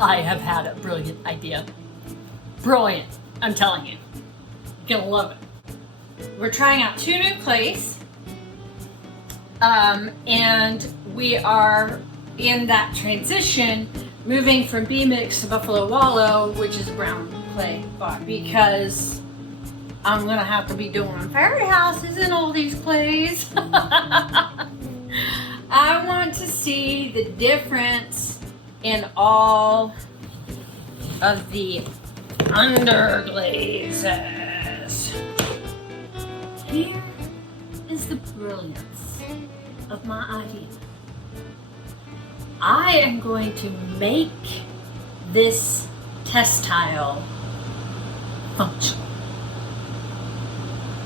I have had a brilliant idea. Brilliant, I'm telling you. You're gonna love it. We're trying out 2 new clays. And we are in that transition, moving from B-Mix to Buffalo Wallow, which is brown clay, because I'm gonna have to be doing fairy houses in all these clays. I want to see the difference in all of the underglazes. Here is the brilliance of my idea. I am going to make this test tile functional.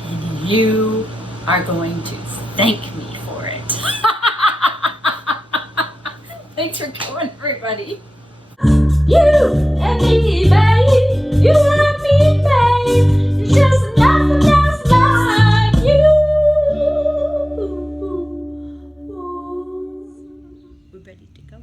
And you are going to thank me for it. Thanks for coming, everybody. You and me, babe. You and me, babe. It's just nothing else like you. We're ready to go.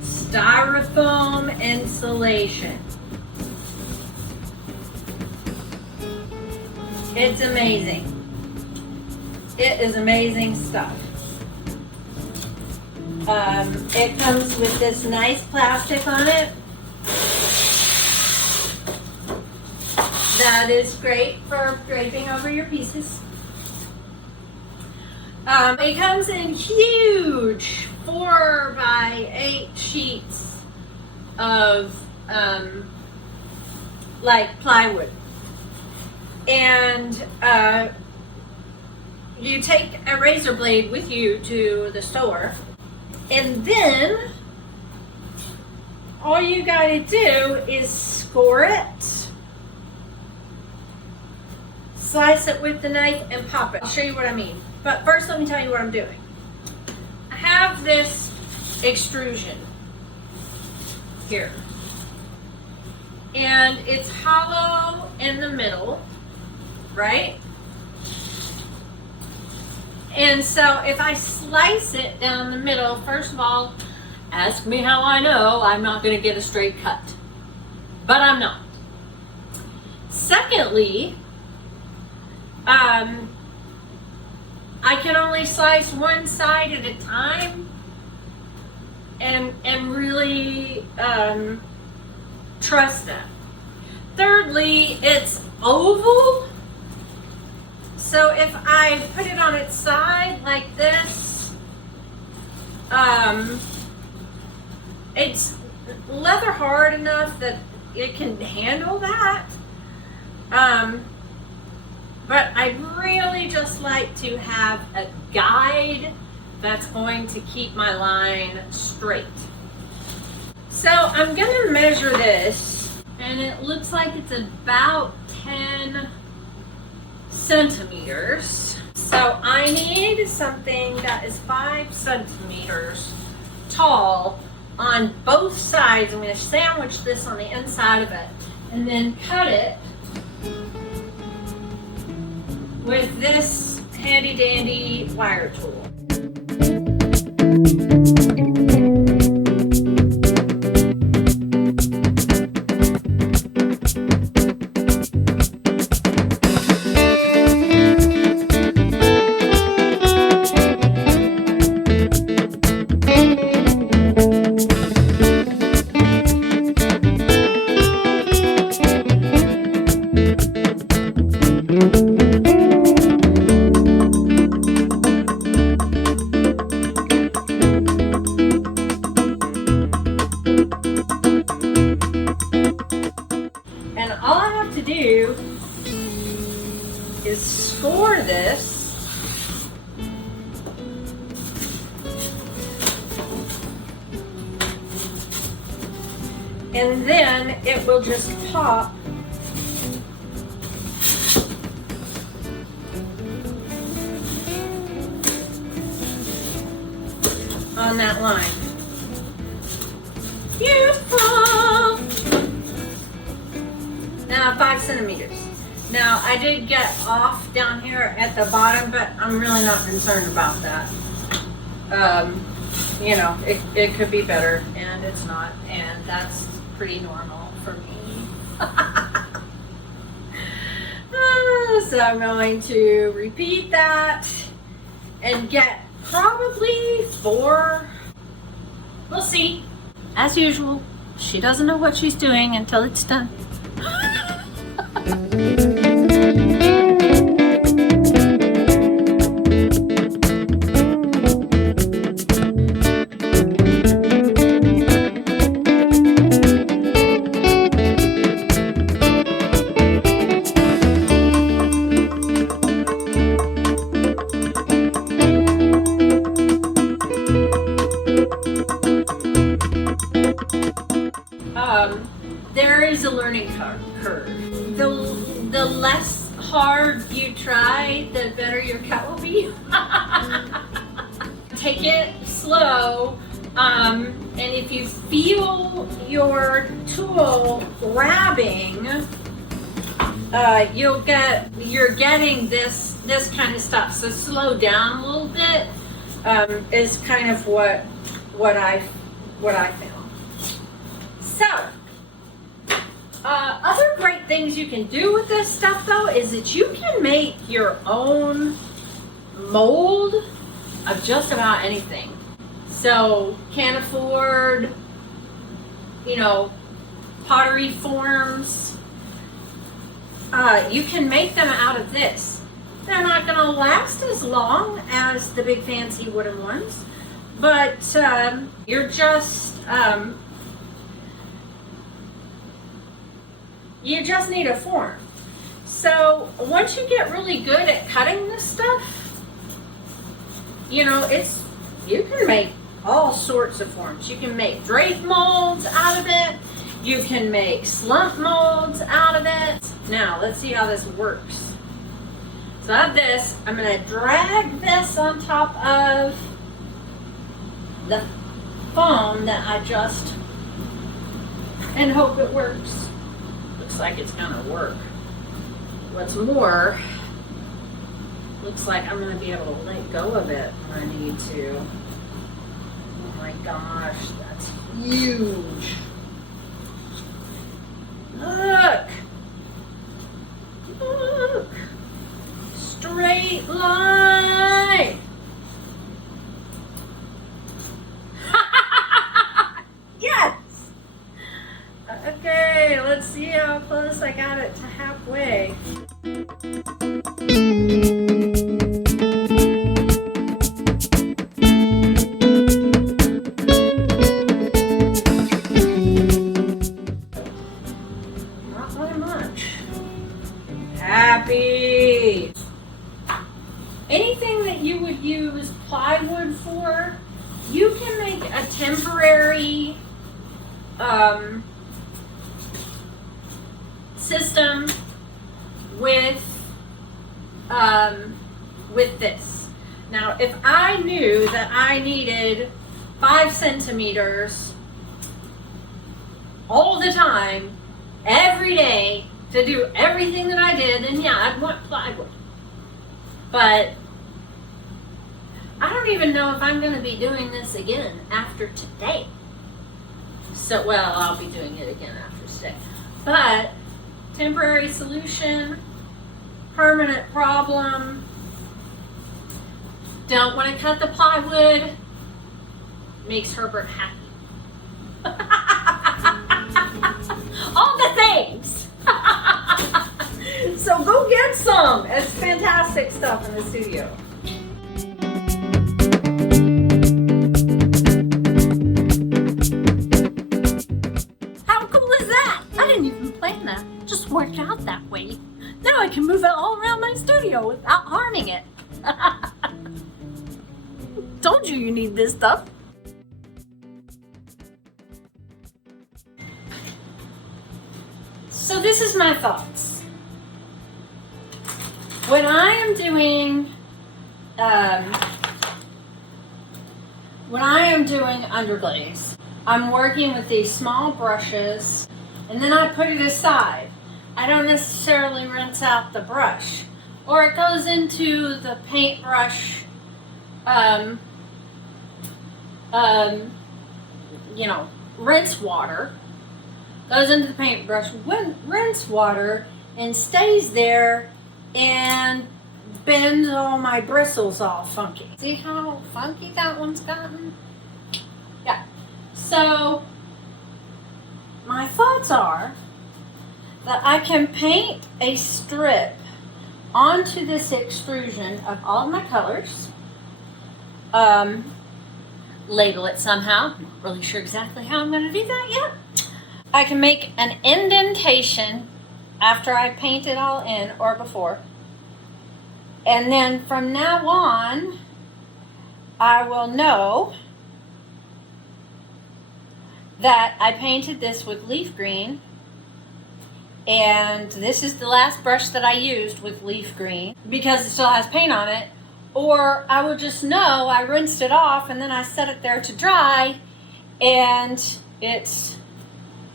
Styrofoam insulation. It's amazing. It is amazing stuff. It comes with this nice plastic on it. That is great for draping over your pieces. It comes in huge 4x8 sheets of like plywood. And you take a razor blade with you to the store, and then all you gotta do is score it, slice it with the knife, and pop it. I'll show you what I mean. But first, let me tell you what I'm doing. I have this extrusion here, and it's hollow in the middle, right? And so if I slice it down the middle, first of all, ask me how I know I'm not going to get a straight cut. But I'm not. Secondly, I can only slice one side at a time and really trust that. Thirdly, it's oval. So if I put it on its side like this, it's leather hard enough that it can handle that. But I really just like to have a guide that's going to keep my line straight. So I'm gonna measure this, and it looks like it's about 10 centimeters. So I need something that is 5 centimeters tall on both sides. I'm going to sandwich this on the inside of it and then cut it with this handy dandy wire tool. And all I have to do is score this and then it will just pop on that line. Beautiful! Now 5 centimeters. Now, I did get off down here at the bottom, but I'm really not concerned about that. You know, it could be better, and it's not, and that's pretty normal for me. So I'm going to repeat that and get probably 4. We'll see. As usual, she doesn't know what she's doing until it's done. There is a learning curve. The less hard you try, the better your cut will be. Take it slow, and if you feel your tool grabbing, you're getting this kind of stuff. So slow down a little bit is kind of what I found. So, other great things you can do with this stuff though is that you can make your own mold of just about anything. So, can't afford, you know, pottery forms. You can make them out of this. They're not going to last as long as the big fancy wooden ones, but you're just you just need a form. So once you get really good at cutting this stuff, you know, you can make all sorts of forms. You can make drape molds out of it. You can make slump molds out of it. Now let's see how this works. So I have this. I'm going to drag this on top of the foam that I just, and hope it works. Looks like it's gonna work. What's more, looks like I'm gonna be able to let go of it when I need to. Oh my gosh, that's huge. Look! Look! Straight line! Yes! Okay, let's see how close I got it to halfway. Not very much. Happy. Anything that you would use plywood for, you can make a temporary system with this. Now, if I knew that I needed 5 centimeters all the time, every day, to do everything that I did, then yeah, I'd want plywood. But I don't even know if I'm going to be doing this again after today. So, well, I'll be doing it again after today. But temporary solution, permanent problem. Don't want to cut the plywood. Makes Herbert happy. All the things. So go get some. It's fantastic stuff in the studio. How cool is that? I didn't even plan that. Just worked out that way. Now I can move it all around my studio without harming it. Told you need this stuff. So this is my thoughts. When I am doing underglaze, I'm working with these small brushes, and then I put it aside. I don't necessarily rinse rinse out the brush, or it goes into the paintbrush, rinse water, goes into the paintbrush, rinse water, and stays there and bends all my bristles all funky. See how funky that one's gotten? Yeah. So my thoughts are that I can paint a strip onto this extrusion of all of my colors, label it somehow. I'm not really sure exactly how I'm going to do that yet. I can make an indentation after I paint it all in or before. And then from now on, I will know that I painted this with leaf green, and this is the last brush that I used with leaf green because it still has paint on it. Or I will just know I rinsed it off and then I set it there to dry and it's,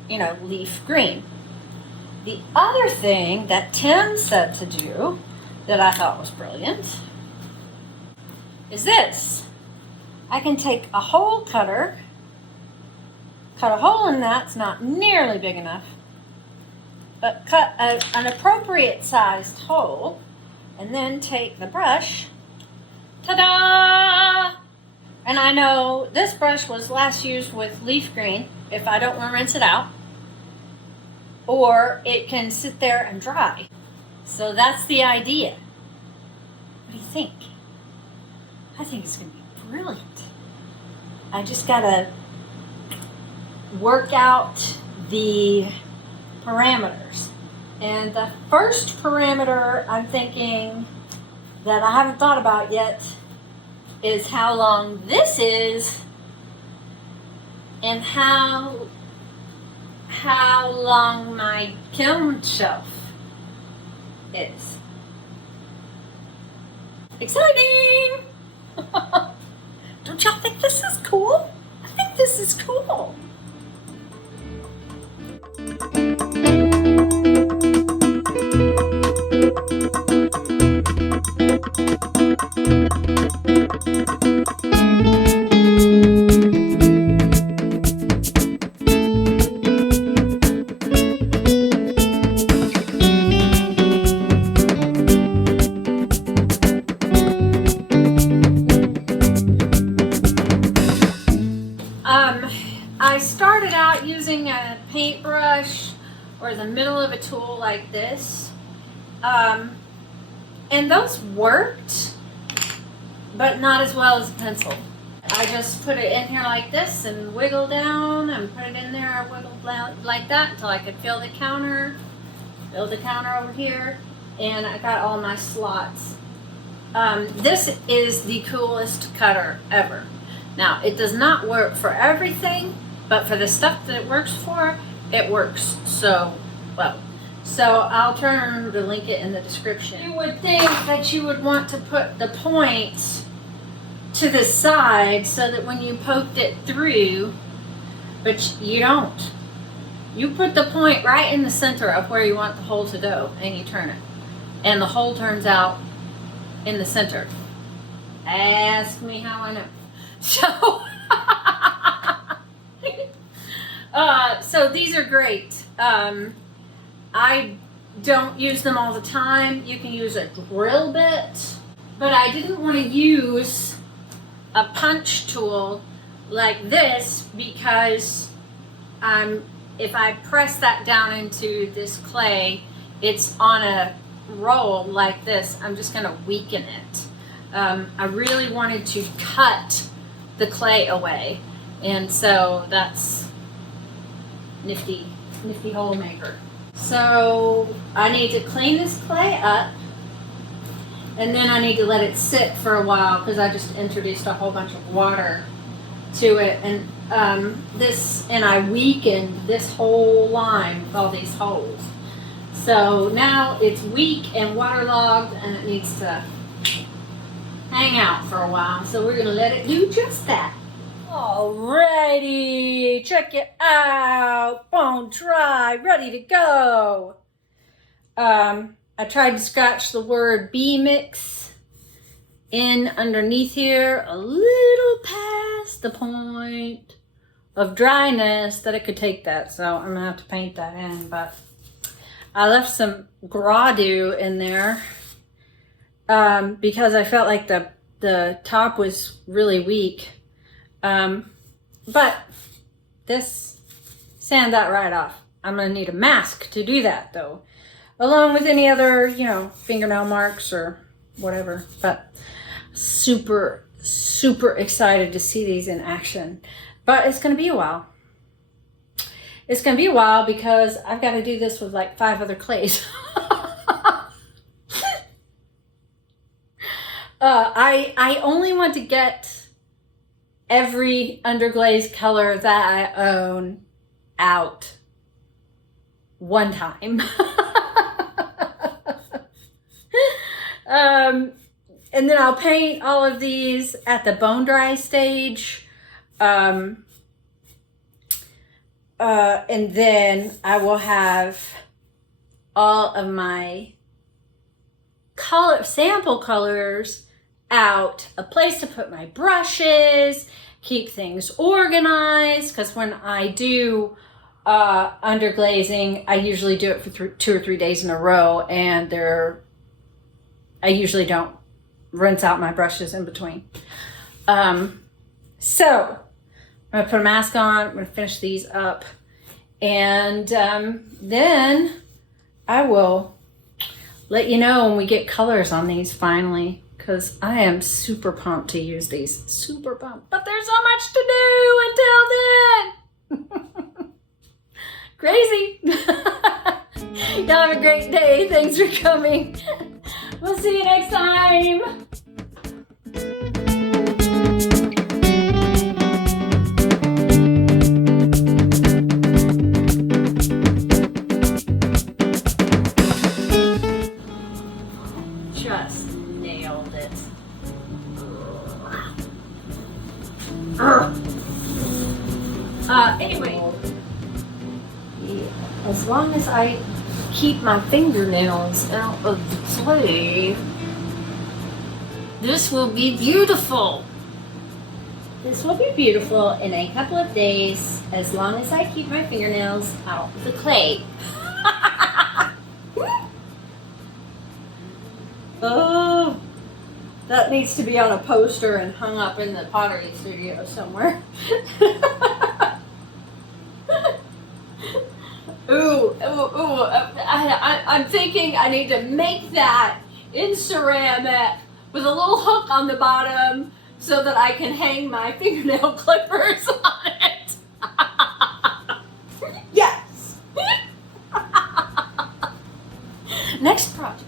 leaf green. The other thing that Tim said to do that I thought was brilliant is this. I can take a hole cutter, cut a hole in that. It's not nearly big enough, but cut an appropriate sized hole, and then take the brush. Ta-da! And I know this brush was last used with leaf green if I don't want to rinse it out, or it can sit there and dry. So that's the idea. What do you think? I think it's going to be brilliant. I just got to work out the parameters. And the first parameter I'm thinking that I haven't thought about yet is how long this is and how long my kiln shelf is. Exciting! Don't y'all think this is cool? I think this is cool. I started out using a paintbrush or the middle of a tool like this, and those worked, but not as well as a pencil. I just put it in here like this and wiggle down and put it in there, wiggle down like that until I could fill the counter over here, and I got all my slots. This is the coolest cutter ever. Now, it does not work for everything, but for the stuff that it works for, it works so well. So I'll turn to link it in the description. You would think that you would want to put the point to the side so that when you poked it through, but you don't. You put the point right in the center of where you want the hole to go, and you turn it. And the hole turns out in the center. Ask me how I know. So these are great. I don't use them all the time. You can use a drill bit, but I didn't want to use a punch tool like this because if I press that down into this clay, it's on a roll like this. I'm just going to weaken it. I really wanted to cut the clay away, and so that's nifty hole maker. So I need to clean this clay up, and then I need to let it sit for a while because I just introduced a whole bunch of water to it, and I weakened this whole line with all these holes. So now it's weak and waterlogged, and it needs to hang out for a while. So we're gonna let it do just that. Alrighty, check it out. Bone dry, ready to go. I tried to scratch the word bee mix in underneath here a little past the point of dryness that it could take that. So I'm gonna have to paint that in, but I left some gradu in there because I felt like the top was really weak. But this sand that right off. I'm gonna need a mask to do that though, along with any other, you know, fingernail marks or whatever. But super, super excited to see these in action. But it's gonna be a while. It's gonna be a while because I've got to do this with like 5 other clays. I only want to get every underglaze color that I own out one time. And then I'll paint all of these at the bone dry stage. And then I will have all of my sample colors out, a place to put my brushes, keep things organized, because when I do underglazing, I usually do it for 2 or 3 days in a row, and I usually don't rinse out my brushes in between. So I'm gonna put a mask on, I'm gonna finish these up, and then I will let you know when we get colors on these finally, because I am super pumped to use these. Super pumped. But there's so much to do until then. Crazy. Y'all have a great day. Thanks for coming. We'll see you next time. Just nailed it. Anyway, as long as I keep my fingernails out of the clay, this will be beautiful. This will be beautiful in a couple of days, as long as I keep my fingernails out of the clay. Oh, that needs to be on a poster and hung up in the pottery studio somewhere. I'm thinking I need to make that in ceramic with a little hook on the bottom so that I can hang my fingernail clippers on it. Yes. Next project.